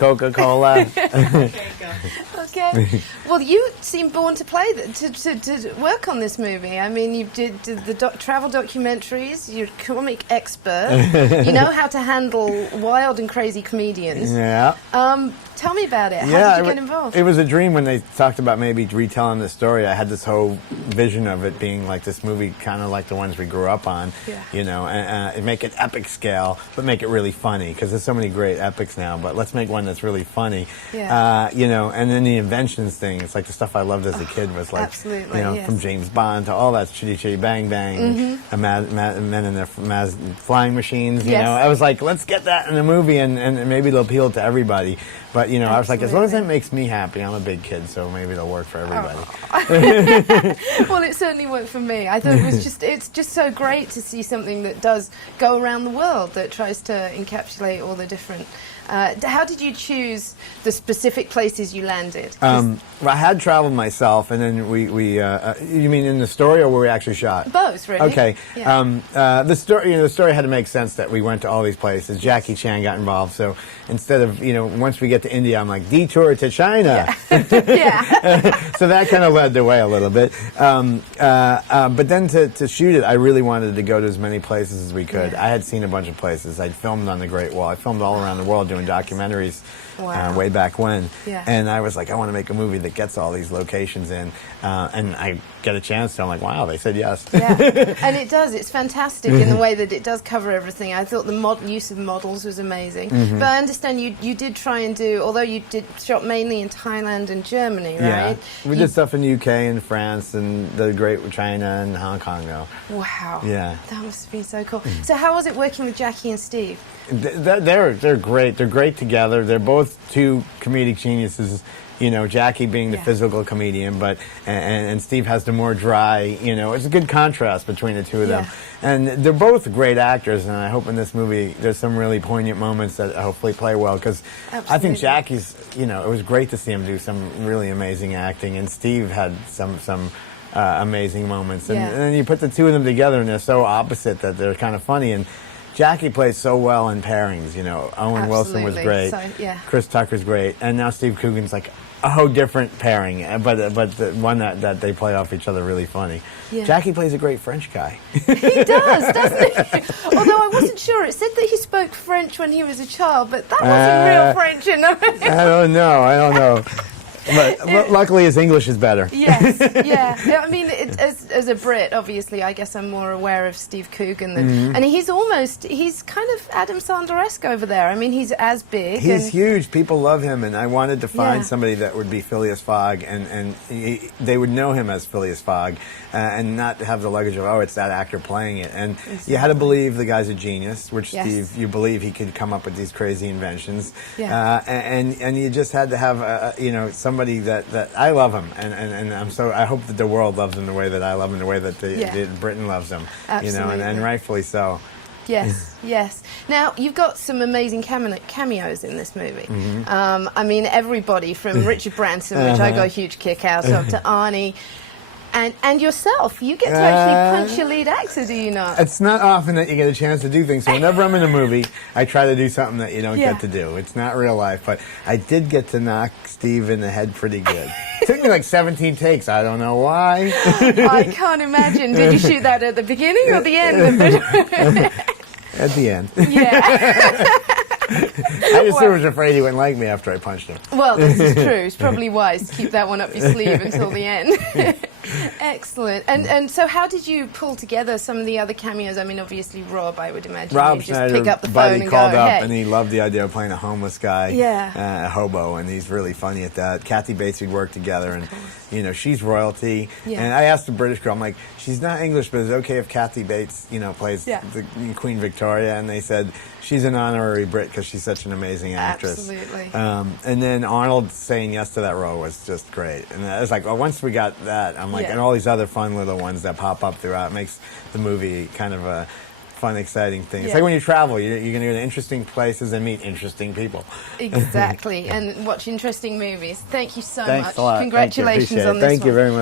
some Coca-Cola. Okay. Well, you seem born to play to work on this movie. I mean, you did the travel documentaries. You're a comic expert. You know how to handle wild and crazy comedians. Yeah. Tell me about it. How did you get involved? It was a dream when they talked about maybe retelling the story. I had this whole vision of it being like this movie, kind of like the ones we grew up on. Yeah. You know, and make it epic scale, but make it really funny, because there's so many great epics now. But let's make one that's really funny. Yeah. You know, and then the inventions thing. It's like the stuff I loved as a kid was like, absolutely, you know, yes. from James Bond to all that Chitty Chitty Bang Bang, and men in their flying machines. You Yes. know, I was like, let's get that in a movie, and maybe it'll appeal to everybody. But, you know, I was like, as long as that makes me happy, I'm a big kid, so maybe it'll work for everybody. Well, it certainly worked for me. I thought it's just so great to see something that does go around the world, that tries to encapsulate all the different... how did you choose the specific places you landed? Well, I had traveled myself, and then you mean in the story, or where we actually shot? Both, really. Okay. Yeah. The story had to make sense that we went to all these places. Jackie Chan got involved, so instead of, you know, once we get to India, I'm like, detour to China. Yeah. So that kind of led the way a little bit. But then to shoot it, I really wanted to go to as many places as we could. Yeah. I had seen a bunch of places. I'd filmed on the Great Wall. I filmed all around the world doing documentaries. Wow. Way back when. Yeah. And I was like, I want to make a movie that gets all these locations in. And I get a chance to. I'm like, wow, they said yes. Yeah, and it does. It's fantastic in the way that it does cover everything. I thought the use of models was amazing. But I understand you did try and do, although you did shot mainly in Thailand and Germany, right? Yeah. We did stuff in the UK and France and the Great China and Hong Kong, though. Wow. Yeah. That must be so cool. So how was it working with Jackie and Steve? They're great. They're great together. They're both two comedic geniuses. You know, Jackie being the physical comedian, but and Steve has the more dry. You know, it's a good contrast between the two of them. And they're both great actors. And I hope in this movie there's some really poignant moments that hopefully play well. Because I think Jackie's. You know, it was great to see him do some really amazing acting, and Steve had some amazing moments. And then you put the two of them together, and they're so opposite that they're kind of funny. And Jackie plays so well in pairings, you know. Owen Wilson was great. So, yeah. Chris Tucker's great. And now Steve Coogan's like a whole different pairing, but the one that they play off each other really funny. Yeah. Jackie plays a great French guy. He does, doesn't he? Although I wasn't sure. It said that he spoke French when he was a child, but that wasn't real French, you know. I don't know. But luckily his English is better. Yes, yeah. I mean, as a Brit, obviously, I guess I'm more aware of Steve Coogan. And he's kind of Adam Sandler-esque over there. I mean, he's as big. He's huge. People love him. And I wanted to find somebody that would be Phileas Fogg, and they would know him as Phileas Fogg, and not have the luggage of, oh, it's that actor playing it. And you had to believe the guy's a genius, which Steve, you believe he could come up with these crazy inventions. Yeah. And you just had to have, you know, somebody that I love him, and I hope that the world loves him the way that I love him, the way that Britain loves him. Absolutely. You know, and rightfully so. Yes, yes. Now, you've got some amazing cameos in this movie. I mean, everybody from Richard Branson, which I got a huge kick out of, to Arnie. And yourself, you get to actually punch your lead actor, do you not? It's not often that you get a chance to do things. So whenever I'm in a movie, I try to do something that you don't get to do. It's not real life, but I did get to knock Steve in the head pretty good. It took me like 17 takes. I don't know why. I can't imagine. Did you shoot that at the beginning or the end? At the end. Yeah. I just was afraid he wouldn't like me after I punched him. Well, this is true. It's probably wise to keep that one up your sleeve until the end. Excellent. And so how did you pull together some of the other cameos? I mean, obviously Rob, I would imagine. Rob you just Schneider, pick up the phone buddy, and called go, up, hey. and he loved the idea of playing a homeless guy, a hobo, and he's really funny at that. Kathy Bates, we'd work together, and you know, she's royalty. And I asked the British girl, I'm like, she's not English, but is it okay if Kathy Bates, you know, plays the Queen Victoria? And they said she's an honorary Brit because she's such an amazing actress. Absolutely. And then Arnold saying yes to that role was just great. And I was like, well, once we got that, I'm like, and all these other fun little ones that pop up throughout, it makes the movie kind of a fun, exciting thing. It's like when you travel, you're going to go to interesting places and meet interesting people. Exactly, and watch interesting movies. Thank you so much. Thanks a lot. Congratulations on this one. Thank you very much.